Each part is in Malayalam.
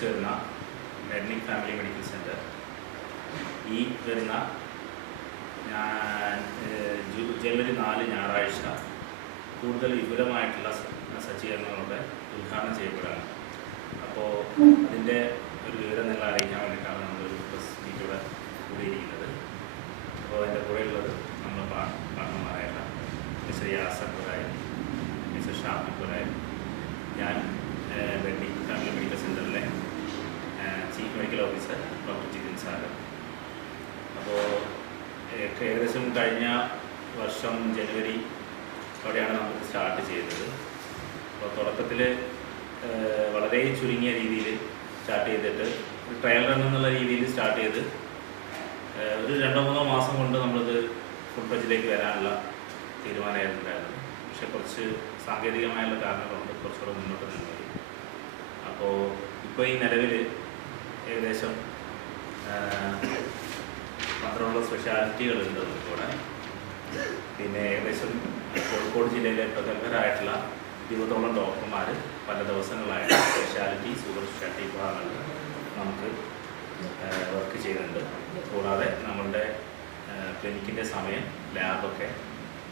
പ്രവർത്തിച്ചു വരുന്ന മെഡ്നിക് ഫാമിലി മെഡിക്കൽ സെൻറ്റർ ഈ വരുന്ന ജനുവരി 4 ഞായറാഴ്ച കൂടുതൽ വിപുലമായിട്ടുള്ള സജ്ജീകരണങ്ങളോടെ ഉദ്ഘാടനം ചെയ്യപ്പെടുകയാണ്. അപ്പോൾ അതിൻ്റെ ഒരു വിവരം നിങ്ങൾ അറിയിക്കാൻ വേണ്ടിയിട്ടാണ് നമ്മളൊരു പ്രസ് മീറ്റ് ഇവിടെ കൂടിയിരിക്കുന്നത്. അപ്പോൾ അതിൻ്റെ കൂടെയുള്ളത് നമ്മൾ പാർട്ണർമാരായിട്ടുള്ള മിസ്റ്റർ യാസർ ഖുറായി, മിസ്റ്റർ ഷാഫി ഖുറായി, ഞാൻ മെഡ്നിക് ഫാമിലി മെഡിക്കൽ സെൻറ്ററിലെ chief medical officer doctor Jithin sir. അപ്പോൾ ഏകദേശം കഴിഞ്ഞ വർഷം ജനുവരി അവിടെയാണ് നമുക്ക് സ്റ്റാർട്ട് ചെയ്തത്. അപ്പോൾ തുടക്കത്തിൽ വളരെ ചുരുങ്ങിയ രീതിയിൽ സ്റ്റാർട്ട് ചെയ്തിട്ട് ഒരു ട്രയൽ റൺ എന്നുള്ള രീതിയിൽ സ്റ്റാർട്ട് ചെയ്ത് ഒരു 2-3 മാസം കൊണ്ട് നമ്മളിത് ഫുൾ ഫ്ലെഡ്ജിലേക്ക് വരാനുള്ള തീരുമാനമായിട്ടുണ്ടായിരുന്നു. പക്ഷെ കുറച്ച് സാങ്കേതികമായുള്ള കാരണങ്ങളുണ്ട് കുറച്ചുകൂടെ മുന്നോട്ട് നിന്നത്. അപ്പോൾ ഇപ്പോൾ ഈ നിലവിൽ ഏകദേശം 12 സ്പെഷ്യാലിറ്റികളുണ്ട് നമുക്കിവിടെ. പിന്നെ ഏകദേശം കോഴിക്കോട് ജില്ലയിലെ പ്രഗത്ഭരായിട്ടുള്ള 20ഓളം ഡോക്ടർമാർ പല ദിവസങ്ങളായിട്ട് സ്പെഷ്യാലിറ്റി, സൂപ്പർ സ്പെഷ്യാലിറ്റി വിഭാഗങ്ങളിൽ നമുക്ക് വർക്ക് ചെയ്യുന്നുണ്ട്. കൂടാതെ നമ്മളുടെ ക്ലിനിക്കിൻ്റെ സമയം ലാബൊക്കെ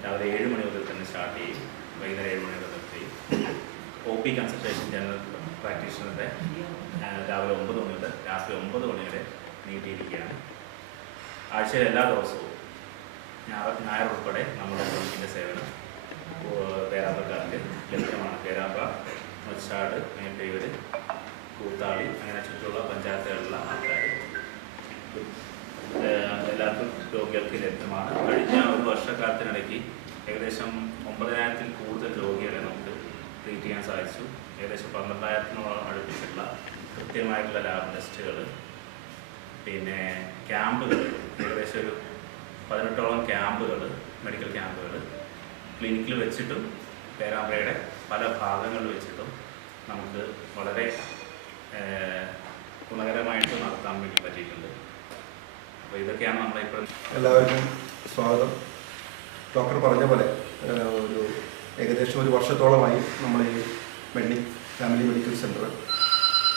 രാവിലെ 7 മണി മുതൽ തന്നെ സ്റ്റാർട്ട് ചെയ്യും, വൈകുന്നേരം 7 മണി മുതൽ നിർത്തി. OP കൺസൾട്ടേഷൻ ജനറൽ പ്രാക്ടീഷണറുടെ രാവിലെ 9 മണി മുതൽ രാത്രി 9 മണി വരെ നീട്ടിയിരിക്കുകയാണ്. ആഴ്ചയിൽ എല്ലാ ദിവസവും ഞായർ ഉൾപ്പെടെ നമ്മുടെ ക്ലിനിക്കിൻ്റെ സേവനം പേരാമ്പ്രക്കാർക്ക് ലഭ്യമാണ്. പേരാമ്പ്ര, മച്ചാട്, മേപ്പയൂര്, കൂത്താളി അങ്ങനെ ചുറ്റുമുള്ള പഞ്ചായത്തുകളിലുള്ള ആൾക്കാർ എല്ലാവർക്കും രോഗികൾക്ക് ലഭ്യമാണ്. കഴിഞ്ഞ ഒരു വർഷക്കാലത്തിനിടയ്ക്ക് ഏകദേശം 9000-ൽ കൂടുതൽ രോഗികളെ നമുക്ക് ട്രീറ്റ് ചെയ്യാൻ സാധിച്ചു. ഏകദേശം 12,000-നോളം അടുപ്പിച്ചിട്ടുള്ള കൃത്യമായിട്ടുള്ള ലാബ് ടെസ്റ്റുകൾ, പിന്നെ ക്യാമ്പുകൾ, ഏകദേശം ഒരു 18ഓളം ക്യാമ്പുകൾ, മെഡിക്കൽ ക്യാമ്പുകൾ ക്ലിനിക്കിൽ വെച്ചിട്ടും പേരാമ്പ്രയുടെ പല ഭാഗങ്ങളിൽ വെച്ചിട്ടും നമുക്ക് വളരെ ഗുണകരമായിട്ട് നടത്താൻ വേണ്ടി പറ്റിയിട്ടുണ്ട്. അപ്പോൾ ഇതൊക്കെയാണ് നമ്മളിപ്പോൾ. എല്ലാവർക്കും സ്വാഗതം. ഡോക്ടർ പറഞ്ഞ പോലെ ഒരു ഏകദേശം ഒരു വർഷത്തോളമായി നമ്മൾ ഈ മെഡ്നിക് ഫാമിലി മെഡിക്കൽ സെൻറ്റർ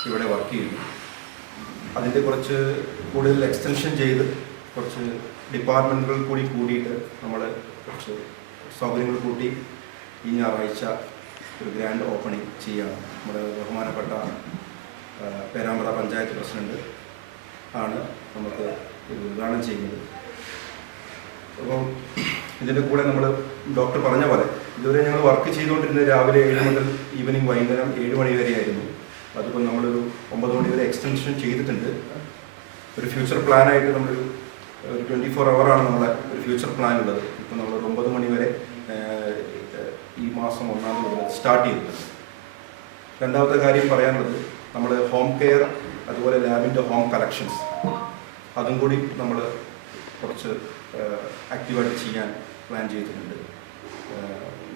ഇവിടെ വർക്ക് ചെയ്യുന്നു. അതിൻ്റെ കുറച്ച് കൂടുതൽ എക്സ്റ്റൻഷൻ ചെയ്ത് കുറച്ച് ഡിപ്പാർട്ട്മെൻറ്റുകൾ കൂടിയിട്ട് നമ്മൾ കുറച്ച് സൗകര്യങ്ങൾ കൂട്ടി ഈ ഞായറാഴ്ച ഒരു ഗ്രാൻഡ് ഓപ്പണിംഗ് ചെയ്യുകയാണ്. നമ്മുടെ ബഹുമാനപ്പെട്ട പേരാമ്പ്ര പഞ്ചായത്ത് പ്രസിഡന്റ് ആണ് നമുക്ക് ഇത് ഉദ്ഘാടനം ചെയ്യുന്നത്. അപ്പോൾ ഇതിൻ്റെ കൂടെ നമ്മൾ ഡോക്ടർ പറഞ്ഞ പോലെ ഇതുവരെ ഞങ്ങൾ വർക്ക് ചെയ്തുകൊണ്ടിരുന്നത് രാവിലെ 7 മുതൽ ഈവനിങ് വൈകുന്നേരം 7 മണി വരെ ആയിരുന്നു. അതിപ്പോൾ നമ്മളൊരു 9 മണി വരെ എക്സ്റ്റൻഷൻ ചെയ്തിട്ടുണ്ട്. ഒരു ഫ്യൂച്ചർ പ്ലാനായിട്ട് നമ്മളൊരു 24 hour-ആണ് നമ്മളെ ഒരു ഫ്യൂച്ചർ പ്ലാൻ ഉള്ളത്. ഇപ്പോൾ നമ്മൾ 9 മണി വരെ ഈ മാസം 1-ാം തീയതി മുതൽ സ്റ്റാർട്ട് ചെയ്തിട്ടുണ്ട്. രണ്ടാമത്തെ കാര്യം പറയാനുള്ളത്, നമ്മൾ ഹോം കെയർ അതുപോലെ ലാബിൻ്റെ ഹോം കളക്ഷൻസ് അതും കൂടി നമ്മൾ കുറച്ച് ആക്റ്റീവായിട്ട് ചെയ്യാൻ പ്ലാൻ ചെയ്തിട്ടുണ്ട്.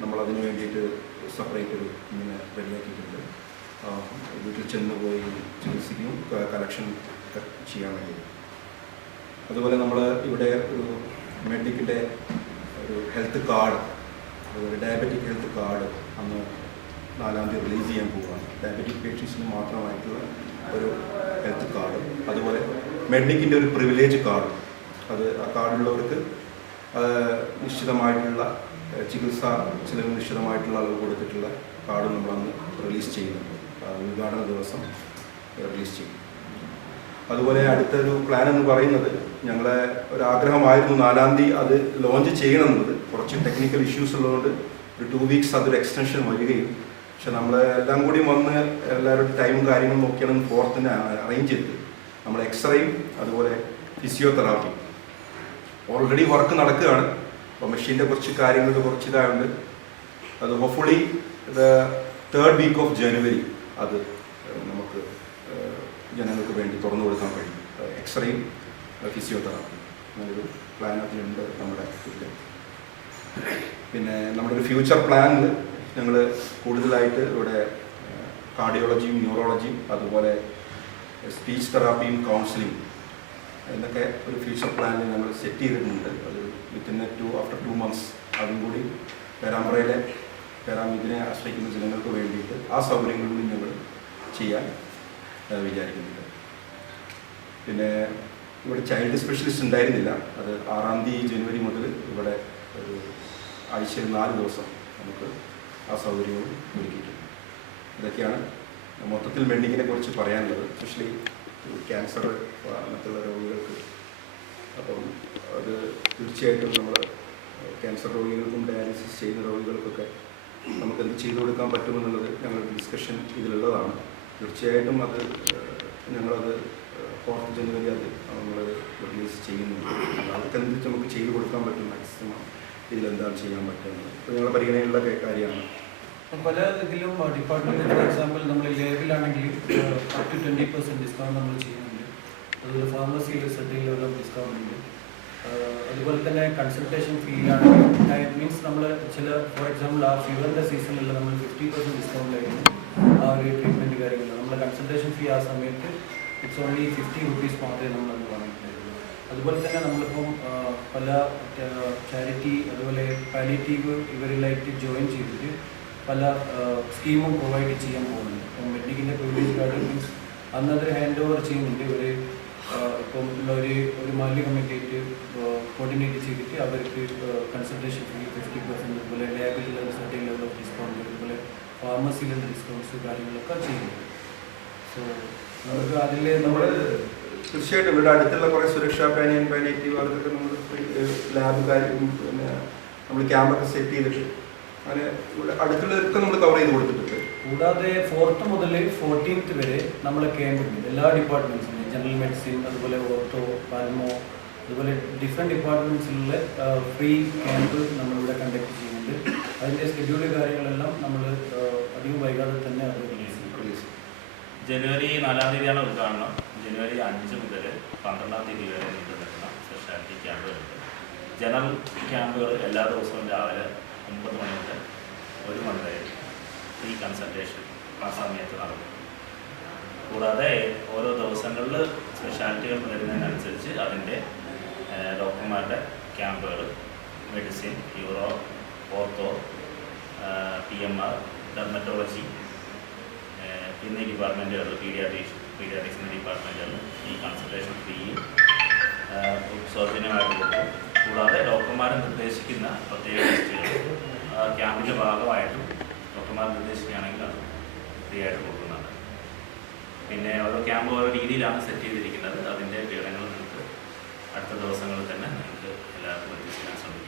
നമ്മളതിന് വേണ്ടിയിട്ട് സെപ്പറേറ്റ് ഒരു ഇങ്ങനെ റെഡിയാക്കിയിട്ടുണ്ട്. വീട്ടിൽ ചെന്ന് പോയി ചികിത്സിക്കും കളക്ഷൻ ചെയ്യാൻ വേണ്ടി. അതുപോലെ നമ്മൾ ഇവിടെ ഒരു മെഡിക്കിൻ്റെ ഒരു ഹെൽത്ത് കാർഡ്, ഒരു ഡയബറ്റിക് ഹെൽത്ത് കാർഡ് അന്ന് 4-ാം തീയതി റിലീസ് ചെയ്യാൻ പോവുകയാണ്. ഡയബറ്റിക് പേഷ്യൻസിന് മാത്രമായിട്ടുള്ള ഒരു ഹെൽത്ത് കാർഡ്, അതുപോലെ മെഡിക്കിൻ്റെ ഒരു പ്രിവിലേജ് കാർഡ്, അത് ആ കാർഡുള്ളവർക്ക് നിശ്ചിതമായിട്ടുള്ള ചികിത്സാ ചിലവ് നിശ്ചിതമായിട്ടുള്ള അളവ് കൊടുത്തിട്ടുള്ള കാർഡ് നമ്മളന്ന് റിലീസ് ചെയ്യുന്നുണ്ട്. ഉദ്ഘാടന ദിവസം റിലീസ് ചെയ്യും. അതുപോലെ അടുത്തൊരു പ്ലാൻ എന്ന് പറയുന്നത്, ഞങ്ങളെ ഒരാഗ്രഹമായിരുന്നു 4-ാം തീയതി അത് ലോഞ്ച് ചെയ്യണമെന്നത്. കുറച്ച് ടെക്നിക്കൽ ഇഷ്യൂസ് ഉള്ളതുകൊണ്ട് ഒരു 2 weeks അതൊരു എക്സ്റ്റൻഷൻ വരികയും, പക്ഷെ നമ്മൾ എല്ലാം കൂടി വന്ന് എല്ലാവരുടെ ടൈമും കാര്യങ്ങളും നോക്കിയാണ് 4th അറേഞ്ച് ചെയ്തത്. നമ്മൾ എക്സ്റേയും അതുപോലെ ഫിസിയോതെറാപ്പി ഓൾറെഡി വർക്ക് നടക്കുകയാണ്. അപ്പോൾ മെഷീൻ്റെ കുറച്ച് കാര്യങ്ങൾക്ക് കുറച്ച് ഇതായതുകൊണ്ട് അത് hopefully 3rd week of January അത് നമുക്ക് ജനങ്ങൾക്ക് വേണ്ടി തുറന്നു കൊടുക്കാൻ കഴിയും. എക്സ്റേയും ഫിസിയോതെറാപ്പി അങ്ങനൊരു പ്ലാൻ അതിലുണ്ട് നമ്മുടെ ഇതിൽ. പിന്നെ നമ്മുടെ ഒരു ഫ്യൂച്ചർ പ്ലാനിൽ ഞങ്ങൾ കൂടുതലായിട്ട് ഇവിടെ കാർഡിയോളജിയും ന്യൂറോളജിയും അതുപോലെ സ്പീച്ച് തെറാപ്പിയും കൗൺസിലിംഗ് എന്നൊക്കെ ഒരു ഫ്യൂച്ചർ പ്ലാനിൽ ഞങ്ങൾ സെറ്റ് ചെയ്തിട്ടുണ്ട്. അത് ആഫ്റ്റർ 2 months അതും കൂടി പേരാമ്പ്രയിലെ ഇതിനെ ആശ്രയിക്കുന്ന ജനങ്ങൾക്ക് വേണ്ടിയിട്ട് ആ സൗകര്യങ്ങൾ കൂടി ഞങ്ങൾ ചെയ്യാൻ വിചാരിക്കുന്നുണ്ട്. പിന്നെ ഇവിടെ ചൈൽഡ് സ്പെഷ്യലിസ്റ്റ് ഉണ്ടായിരുന്നില്ല. അത് 6-ാം തീയതി ജനുവരി മുതൽ ഇവിടെ ഒരു ആഴ്ചയിൽ 4 ദിവസം നമുക്ക് ആ സൗകര്യവും ഒരുക്കിയിട്ടുണ്ട്. ഇതൊക്കെയാണ് മൊത്തത്തിൽ മെഡിക്കിനെ കുറിച്ച് പറയാനുള്ളത്. എസ്പെഷ്യലി ക്യാൻസർ മറ്റുള്ള രോഗികൾക്ക്. അപ്പം അത് തീർച്ചയായിട്ടും നമ്മൾ ക്യാൻസർ രോഗികൾക്കും ഡയാലിസിസ് ചെയ്യുന്ന രോഗികൾക്കൊക്കെ നമുക്കെന്ത് ചെയ്തു കൊടുക്കാൻ പറ്റുമെന്നുള്ളത് ഞങ്ങളുടെ ഡിസ്കഷൻ ഇതിലുള്ളതാണ്. തീർച്ചയായിട്ടും അത് ഞങ്ങളത് 4th ജനുവരി അത് നമ്മൾ റിലീസ് ചെയ്യുന്നുണ്ട്. അവർക്കെന്ത് നമുക്ക് ചെയ്തു കൊടുക്കാൻ പറ്റും മാക്സിമം ഇതിലെന്താണ് ചെയ്യാൻ പറ്റുന്നത് ഇപ്പോൾ ഞങ്ങളുടെ പരിഗണനയുള്ള കാര്യമാണ്. പല ഇതിലും ഡിപ്പാർട്ട്മെൻറ്റ് ഫോർ എക്സാമ്പിൾ നമ്മൾ ലേബിലാണെങ്കിൽ up to 20% ഡിസ്കൗണ്ട് നമ്മൾ ചെയ്യുന്നുണ്ട്. അതുപോലെ ഫാർമസിയിൽ സെറ്റിംഗ് ലെവൽ ഓഫ് ഡിസ്കൗണ്ട് ഉണ്ട്. അതുപോലെ തന്നെ കൺസൾട്ടേഷൻ ഫീലാണെങ്കിൽ മീൻസ് നമ്മൾ ചില ഫോർ എക്സാമ്പിൾ ആ ഫീവറിൻ്റെ സീസണിൽ നമ്മൾ 50% ഡിസ്കൗണ്ടിലായിരുന്നു ആ ഒരു ട്രീറ്റ്മെൻറ്റ് കാര്യങ്ങൾ. നമ്മുടെ കൺസൾട്ടേഷൻ ഫീ ആ സമയത്ത് ഇറ്റ്സ് ഓൺലി 50 rupees മാത്രമേ നമ്മളത് വാങ്ങിയിട്ടുണ്ടായിരുന്നു. അതുപോലെ തന്നെ നമ്മളിപ്പം പല ചാരിറ്റി അതുപോലെ പാലിയേറ്റീവ് ഇവരിലായിട്ട് ജോയിൻ ചെയ്തിട്ട് പല സ്കീമും പ്രൊവൈഡ് ചെയ്യാൻ പോകുന്നുണ്ട്. ഇപ്പം മെഡിക്കിൻ്റെ പ്രിവിലേജ് കാർഡ് മീൻസ് അന്നതൊരു ഹാൻഡ് ഓവർ ചെയ്യുന്നുണ്ട്. ഇപ്പം ഉള്ള ഒരു മാലി കമ്മിറ്റിയായിട്ട് കോർഡിനേറ്റ് ചെയ്തിട്ട് അവർക്ക് കൺസൾട്ടേഷൻ ഫീ 50%, അതുപോലെ ലാബിലുള്ള സർട്ടൻ ലെവൽ ഓഫ് ഡിസ്കൗണ്ട്, അതുപോലെ ഫാർമസിയിലുള്ള ഡിസ്കൗണ്ട്സ് കാര്യങ്ങളൊക്കെ ചെയ്യുന്നുണ്ട്. സോ നമുക്ക് അതിൽ നമ്മൾ തീർച്ചയായിട്ടും ഇവിടെ അടുത്തുള്ള കുറേ സുരക്ഷാ പാലിയേറ്റീവ് അതൊക്കെ നമ്മൾ ലാബ് കാര്യം പിന്നെ നമ്മൾ ക്യാമ്പൊക്കെ സെറ്റ് ചെയ്തിട്ട് അങ്ങനെ ഇവിടെ അടുത്തുള്ളതൊക്കെ നമ്മൾ കവർ ചെയ്ത് കൊടുത്തിട്ടുണ്ട്. കൂടാതെ 4th മുതൽ 14th വരെ നമ്മളെ ക്യാമ്പുണ്ട് എല്ലാ ഡിപ്പാർട്ട്മെൻറ്റ്സിനും. ജനറൽ മെഡിസിൻ, അതുപോലെ ഓർത്തോ, പൽമോ, അതുപോലെ ഡിഫറെൻറ്റ് ഡിപ്പാർട്ട്മെൻറ്റ്സിലുള്ള ഫ്രീ ക്യാമ്പ് നമ്മളിവിടെ കണ്ടക്ട് ചെയ്യുന്നുണ്ട്. അതിൻ്റെ ഷെഡ്യൂൾ കാര്യങ്ങളെല്ലാം നമ്മൾ അധികം വൈകാതെ തന്നെ അത് റിലീസ് ചെയ്യും. ജനുവരി 4-ാം തീയതിയാണ് ഉദ്ഘാടനം. ജനുവരി 5 മുതൽ 12-ാം തീയതി വരെ നീണ്ടു നിൽക്കുന്ന സ്പെഷ്യാലിറ്റി ക്യാമ്പുകളുണ്ട്. ജനറൽ ക്യാമ്പുകൾ എല്ലാ ദിവസവും രാവിലെ 9 മണി മുതൽ 1 മണി വരെ ഫ്രീ കൺസൾട്ടേഷൻ ആ സമയത്ത് നടക്കും. കൂടാതെ ഓരോ ദിവസങ്ങളിൽ സ്പെഷ്യാലിറ്റികൾ വരുന്നതിനനുസരിച്ച് അതിൻ്റെ ഡോക്ടർമാരുടെ ക്യാമ്പുകൾ medicine, euro, ortho, PMR, dermatology എന്നീ ഡിപ്പാർട്ട്മെൻറ്റുകളിൽ പീഡിയാട്രിക്സിൻ്റെ ഡിപ്പാർട്ട്മെൻറ്റുകളിൽ ഈ കൺസൾട്ടേഷൻ ഫ്രീ സൗജന്യമായിട്ട് കൊടുക്കും. കൂടാതെ ഡോക്ടർമാർ നിർദ്ദേശിക്കുന്ന പ്രത്യേക ടെസ്റ്റുകൾ ക്യാമ്പിൻ്റെ ഭാഗമായിട്ടും ഡോക്ടർമാർ നിർദ്ദേശിക്കുകയാണെങ്കിൽ അത് ഫ്രീ ആയിട്ട് കൊടുക്കുന്നുണ്ട്. പിന്നെ ഓരോ ക്യാമ്പ് ഓരോ രീതിയിലാണ് സെറ്റ് ചെയ്തിരിക്കുന്നത്. അതിൻ്റെ വിവരങ്ങൾ നിങ്ങൾക്ക് അടുത്ത ദിവസങ്ങളിൽ തന്നെ നിങ്ങൾക്ക് എല്ലാവർക്കും എത്തിക്കാൻ ശ്രമിക്കും.